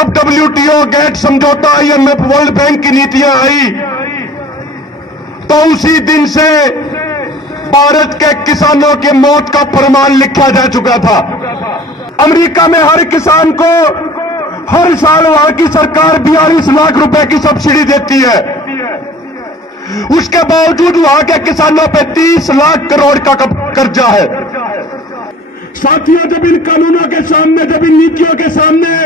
जब WTO, gate समझौता, IMF, world bank की नीतियां आई तो उसी दिन से भारत के किसानों की मौत का फरमान लिखा जा चुका था। अमेरिका में हर किसान को हर साल वहां की सरकार 42 लाख रुपए की सब्सिडी देती है। उसके बावजूद वहां के किसानों पे 30 लाख करोड़ का कर्जा है। साथियों, जब इन कानूनों के सामने, जब इन नीतियों के सामने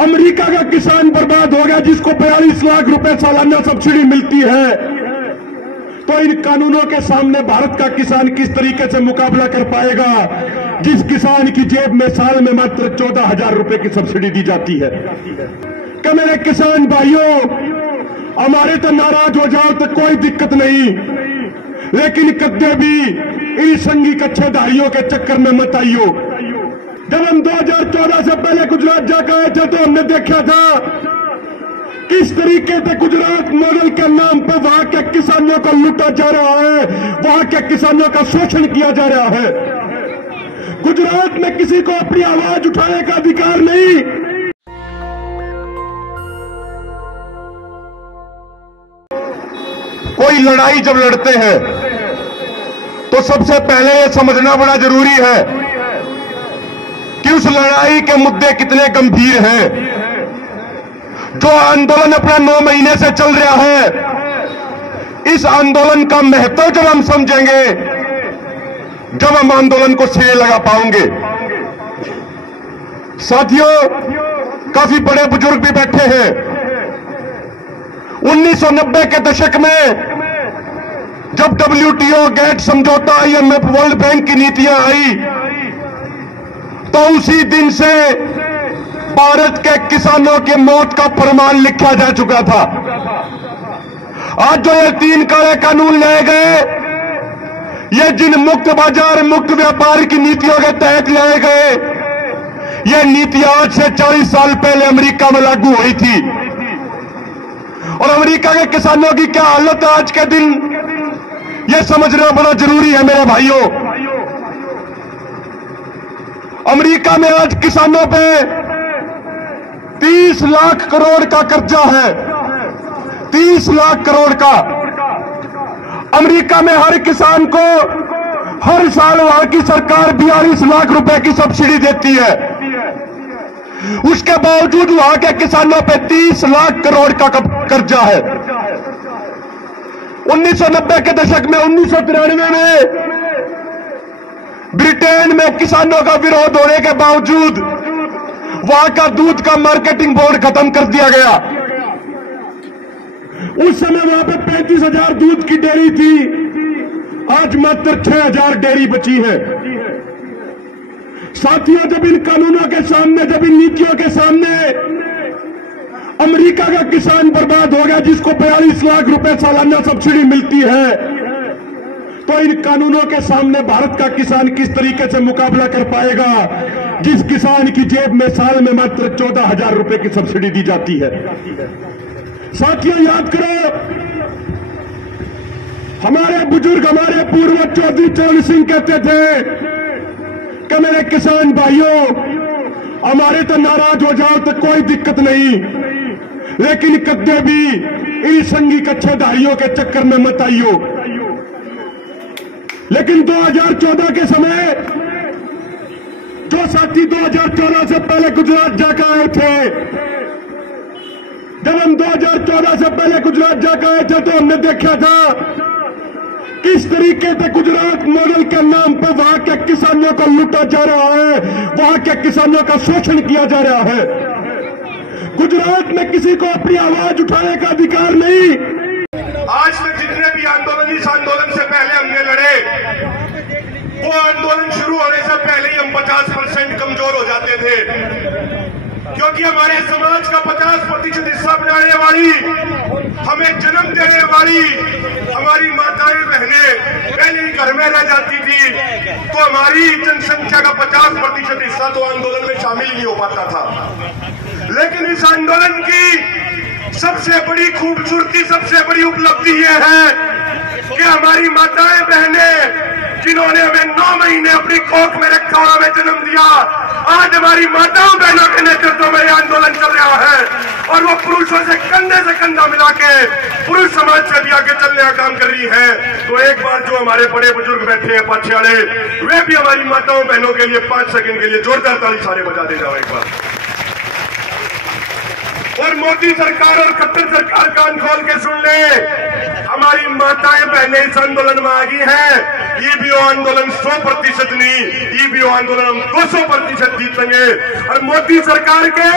अमेरिका का किसान बर्बाद हो गया, जिसको 42 लाख रुपए सालाना सब्सिडी मिलती है, तो इन कानूनों के सामने भारत का किसान किस तरीके से मुकाबला कर पाएगा, जिस किसान की जेब में साल में मात्र 14,000 रुपए की सब्सिडी दी जाती है। क्या मेरे किसान भाइयों, हमारे तो नाराज हो जाओ तो कोई दिक्कत नहीं, लेकिन कद्दे भी इन संघी कच्छेदारियों के चक्कर में मत आइयो। जब हम 2014 से पहले गुजरात जाकर आए थे तो हमने देखा था किस तरीके से गुजरात मॉडल के नाम पर वहां के किसानों को लूटा जा रहा है, वहां के किसानों का शोषण किया जा रहा है। गुजरात में किसी को अपनी आवाज उठाने का अधिकार नहीं। कोई लड़ाई जब लड़ते हैं तो सबसे पहले ये समझना बड़ा जरूरी है कि उस लड़ाई के मुद्दे कितने गंभीर हैं। जो आंदोलन अपना 9 महीने से चल रहा है, इस आंदोलन का महत्व जब हम समझेंगे, जब हम आंदोलन को सिरे लगा पाएंगे। साथियों, काफी बड़े बुजुर्ग भी बैठे हैं। 1990 के दशक में जब WTO, गेट समझौता, IMF, वर्ल्ड बैंक की नीतियां आई तो उसी दिन से भारत के किसानों की मौत का फरमान लिखा जा चुका था। आज जो ये 3 काले कानून लाए गए, ये जिन मुक्त बाजार, मुक्त व्यापार की नीतियों के तहत लाए गए, ये नीतियां आज से 40 साल पहले अमेरिका में लागू हुई थी। और अमेरिका के किसानों की क्या हालत है आज के दिन, यह समझना बड़ा जरूरी है मेरे भाइयों। अमेरिका में आज किसानों पे 30 लाख करोड़ का कर्जा है, 30 लाख करोड़ का। अमेरिका में हर किसान को हर साल वहां की सरकार 42 लाख रुपए की सब्सिडी देती है। उसके बावजूद वहां के किसानों पे 30 लाख करोड़ का कर्जा है। 1990 के दशक में, 1993 में ब्रिटेन में किसानों का विरोध होने के बावजूद वहां का दूध का मार्केटिंग बोर्ड खत्म कर दिया गया। उस समय वहां पे 35,000 दूध की डेयरी थी, आज मात्र 6,000 डेयरी बची है। साथियों, जब इन कानूनों के सामने, जब इन नीतियों के सामने अमेरिका का किसान बर्बाद हो गया, जिसको 42 लाख रुपए सालाना सब्सिडी मिलती है, तो इन कानूनों के सामने भारत का किसान किस तरीके से मुकाबला कर पाएगा, जिस किसान की जेब में साल में मात्र 14,000 रुपए की सब्सिडी दी जाती है। साथियों, याद करो, हमारे बुजुर्ग, हमारे पूर्वज चौधरी चरण सिंह कहते थे कि मेरे किसान भाइयों, हमारे तो नाराज हो जाओ तो कोई दिक्कत नहीं, लेकिन कद्दे भी इन संघी कच्छेदारियों के चक्कर में मत आइयो। लेकिन 2014 के समय जो साथी 2014 से पहले गुजरात जाकर आए थे, जब हम 2014 से पहले गुजरात जाकर आए थे तो हमने देखा था किस तरीके से गुजरात मॉडल के नाम पर वहां के किसानों को लूटा जा रहा है, वहां के किसानों का शोषण किया जा रहा है। गुजरात में किसी को अपनी आवाज उठाने का अधिकार नहीं। आज तक जितने भी आंदोलन, इस आंदोलन से पहले हमने लड़े, वो आंदोलन शुरू होने से पहले ही हम 50% कमजोर हो जाते थे, क्योंकि हमारे समाज का 50% हिस्सा बनाने वाली, हमें जन्म देने वाली हमारी माताएं बहनें पहले ही घर में रह जाती थी, तो हमारी जनसंख्या का 50% हिस्सा तो आंदोलन में शामिल नहीं हो पाता था। लेकिन इस आंदोलन की सबसे बड़ी खूबसूरती, सबसे बड़ी उपलब्धि यह है कि हमारी माताएं बहनें जिन्होंने हमें 9 महीने अपनी कोख में रखा और हमें जन्म दिया, आज हमारी माताओं बहनों के नेतृत्व में हमारे बड़े बुजुर्ग बैठे हैं पाछे वाले, वे भी हमारी माताओं बहनों के लिए 5 सेकंड के लिए जोरदार ताली सारे बजा दे जाओ एक बार। और मोदी सरकार और खट्टर सरकार कान खोल के सुन ले, हमारी माताएं बहनें इस आंदोलन में आ गई हैं। ईबीओ आंदोलन 100% नहीं, ईबीओ आंदोलन हम 200% जीतेंगे। और मोदी सरकार के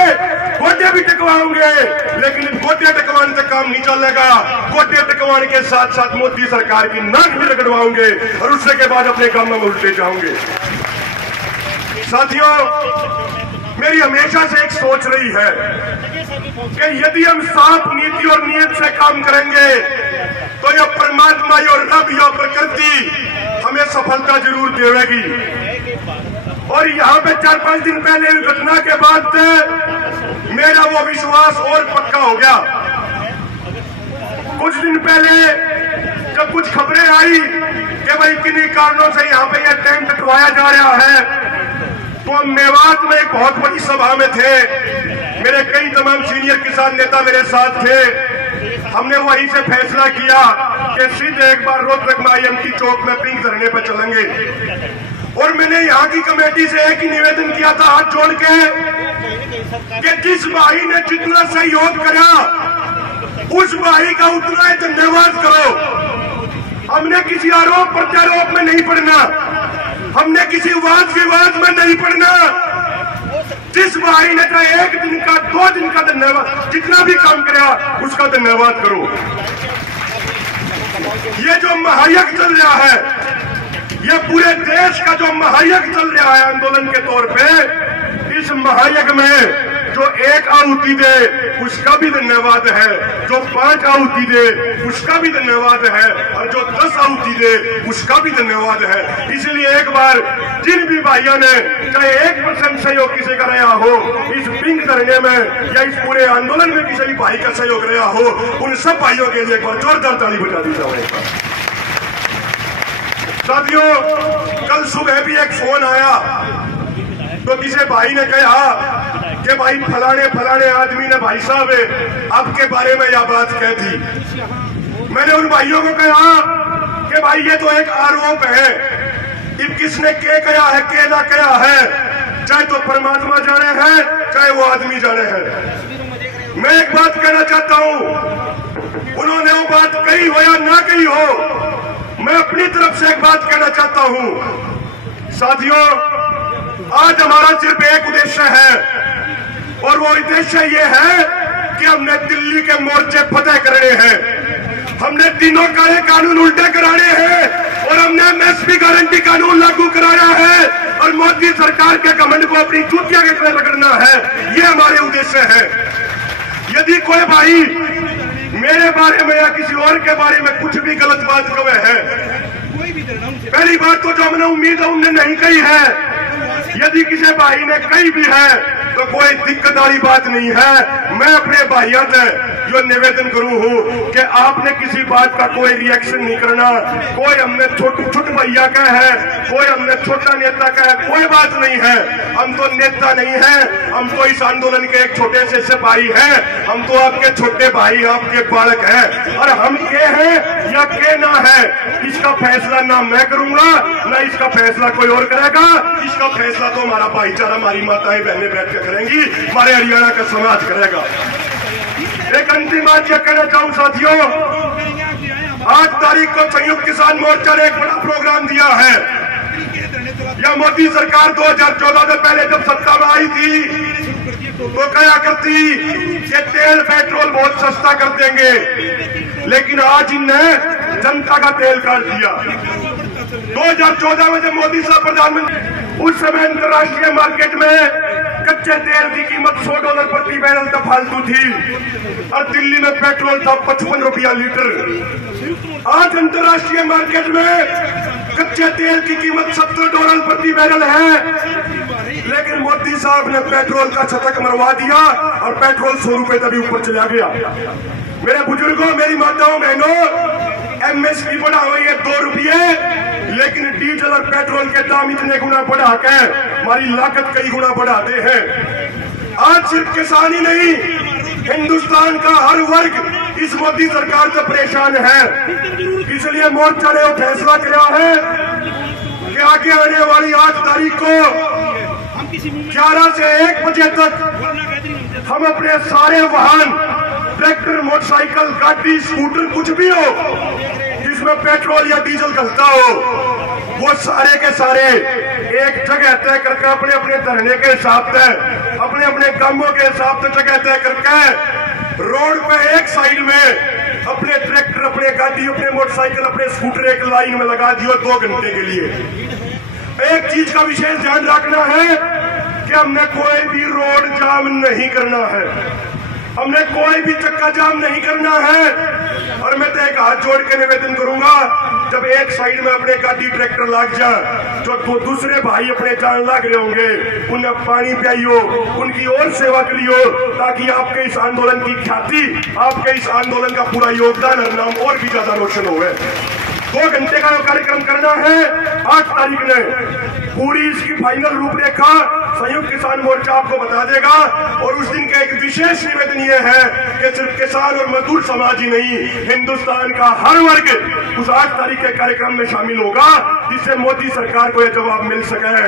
गोटे भी टिकवाओगे, लेकिन गोटे टिकवाने से काम नहीं चलेगा। गोटे टिकवाने के साथ साथ मोदी सरकार की नाक भी रगड़वाओगे और उससे के बाद अपने काम में उल्टे जाओगे। साथियों, मेरी हमेशा से एक सोच रही है कि यदि हम साफ नीति और नियत से काम करेंगे तो यह परमात्मा और रब या प्रकृति हमें सफलता जरूर देगी। और यहाँ पे 4-5 दिन पहले इस घटना के बाद मेरा वो विश्वास और पक्का हो गया। कुछ दिन पहले जब कुछ खबरें आई कि भाई किन्हीं कारणों से यहाँ पे यह टैंक कटवाया जा रहा है, तो हम मेवात में एक बहुत बड़ी सभा में थे। मेरे कई तमाम सीनियर किसान नेता मेरे साथ थे। हमने वहीं से फैसला किया कि सीधे एक बार रोहतक में IMT चौक में पिंक धरने पर चलेंगे। और मैंने यहाँ की कमेटी से एक ही निवेदन किया था हाथ जोड़ के कि जिस भाई ने जितना सहयोग करा उस भाई का उतना ही धन्यवाद करो। हमने किसी आरोप प्रत्यारोप में नहीं पड़ना, हमने किसी वाद विवाद में नहीं पड़ना। जिस भाई ने चाहे 1 दिन का 2 दिन का धन्यवाद, जितना भी काम करा उसका धन्यवाद करो। ये जो महायज्ञ चल रहा है, ये पूरे देश का जो महायज्ञ चल रहा है आंदोलन के तौर पे, इस महायज्ञ में जो 1 आहुति दे उसका भी धन्यवाद है, जो 5 आहुति दे उसका भी धन्यवाद है, और जो 10 आहुति दे उसका भी धन्यवाद है। इसलिए एक बार जिन भी भाइयों ने चाहे 1% सहयोग किसी का रहा हो इस पिंक धरने में या इस पूरे आंदोलन में किसी भी भाई का सहयोग रहा हो, उन सब भाइयों के लिए एक बार जोरदार ताली बजा दी जाए। साथियों, कल सुबह भी एक फोन आया तो किसी भाई ने कहा कि भाई फलाने आदमी ने भाई साहब आपके बारे में यह बात कह दी। मैंने उन भाइयों को कहा कि भाई ये तो एक आरोप है, किसने क्या कहा है क्या ना कहा है, चाहे तो परमात्मा जाने हैं चाहे वो आदमी जाने हैं। मैं एक बात कहना चाहता हूं, उन्होंने वो बात कही हो या ना कही हो, मैं अपनी तरफ से एक बात कहना चाहता हूं। साथियों, आज हमारा सिर्फ एक उद्देश्य है और वो उद्देश्य ये है कि हमने दिल्ली के मोर्चे फतेह करने हैं, हमने तीनों काले कानून उल्टे कराने हैं और हमने MSP गारंटी कानून लागू कराना है और मोदी सरकार के घमंड को अपनी चूतिया के तले रगड़ना है। ये हमारे उद्देश्य है। यदि कोई भाई मेरे बारे में या किसी और के बारे में कुछ भी गलत बात कहे है, पहली बात तो जो हमने उम्मीद है उनने नहीं कही है, यदि किसी भाई ने कही भी है तो कोई दिक्कत वाली बात नहीं है। मैं अपने भाइयों से जो निवेदन करूं हूं कि आपने किसी बात का कोई रिएक्शन नहीं करना। कोई हमने छोट भैया का है, कोई हमने छोटा नेता का है, कोई बात नहीं है। हम तो नेता नहीं है, हम तो इस आंदोलन के एक छोटे से सिपाही हैं, हम तो आपके छोटे भाई आपके बालक हैं। और हम के हैं या के ना है, इसका फैसला ना मैं करूंगा ना इसका फैसला कोई और करेगा। इसका फैसला तो हमारा भाईचारा, हमारी माताएं बहनें बैठ के करेंगी, हमारे हरियाणा का समाज करेगा। एक अंतिम बात यह कहना चाहूं साथियों, 8 तारीख को संयुक्त किसान मोर्चा ने एक बड़ा प्रोग्राम दिया है। यह मोदी सरकार 2014 से पहले जब सत्ता में आई थी तो कहा करती कि तेल पेट्रोल बहुत सस्ता कर देंगे, लेकिन आज इन्हें जनता का तेल काट दिया। 2014 में जब मोदी साहब प्रधानमंत्री, उस समय अंतर्राष्ट्रीय मार्केट में कच्चे तेल की कीमत $100 प्रति बैरल तक फालतू थी और दिल्ली में पेट्रोल था 55 रुपया लीटर। आज अंतर्राष्ट्रीय मार्केट में कच्चे तेल की कीमत $70 प्रति बैरल है, लेकिन मोदी साहब ने पेट्रोल का छटक मरवा दिया और पेट्रोल 100 रुपए तक भी ऊपर चला गया। मेरे बुजुर्गों, मेरी माताओं बहनों, MSP बढ़ा हुई है 2 रुपये, लेकिन डीजल और पेट्रोल के दाम इतने गुना बढ़ा के हमारी लागत कई गुना बढ़ाते हैं। आज सिर्फ किसान ही नहीं, हिंदुस्तान का हर वर्ग इस मोदी सरकार से परेशान है। इसलिए मोर्चा ने वो फैसला किया है कि आगे आने वाली 8 तारीख को 11 से 1 बजे तक हम अपने सारे वाहन, ट्रैक्टर, मोटरसाइकिल, गाड़ी, स्कूटर, कुछ भी हो जिसमें पेट्रोल या डीजल डलता हो, वो सारे के सारे एक जगह तय करके अपने अपने धरने के हिसाब से, अपने अपने कामों के हिसाब से जगह तय करके रोड पे एक साइड में अपने ट्रैक्टर, अपने गाड़ी, अपने मोटरसाइकिल, अपने स्कूटर एक लाइन में लगा दियो 2 घंटे के लिए। एक चीज का विशेष ध्यान रखना है कि हमने कोई भी रोड जाम नहीं करना है, हमने कोई भी चक्का जाम नहीं करना है। और मैं तो एक हाथ जोड़ के निवेदन करूंगा, जब एक साइड में अपने गाड़ी, ट्रैक्टर लग जाए, जो दूसरे भाई अपने जान लग रहे होंगे, उन्हें पानी पियाइयो, उनकी और सेवा करियो, ताकि आपके इस आंदोलन की ख्याति, आपके इस आंदोलन का पूरा योगदान और नाम और भी ज्यादा रोशन हो। 2 घंटे का कार्यक्रम करना है 8 तारीख ने। पूरी इसकी फाइनल रूपरेखा संयुक्त किसान मोर्चा आपको बता देगा। और उस दिन का एक विशेष निवेदन यह है कि सिर्फ किसान और मजदूर समाज ही नहीं, हिंदुस्तान का हर वर्ग उस 8 तारीख के कार्यक्रम में शामिल होगा, जिससे मोदी सरकार को यह जवाब मिल सके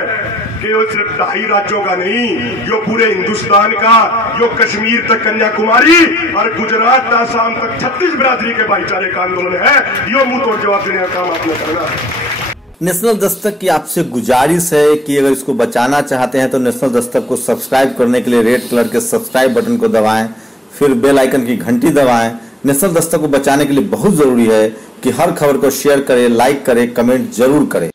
कि वो सिर्फ 2.5 राज्यों का नहीं, यो पूरे हिंदुस्तान का, यो कश्मीर तक कन्याकुमारी और गुजरात आसाम तक 36 बिरादरी के भाईचारे का आंदोलन है। यो मुंह तोड़ जवाब देने का काम आपने करना है। नेशनल दस्तक की आपसे गुजारिश है कि अगर इसको बचाना चाहते हैं तो नेशनल दस्तक को सब्सक्राइब करने के लिए रेड कलर के सब्सक्राइब बटन को दबाएं, फिर बेल आइकन की घंटी दबाएं। नेशनल दस्तक को बचाने के लिए बहुत जरूरी है कि हर खबर को शेयर करें, लाइक करें, कमेंट जरूर करें।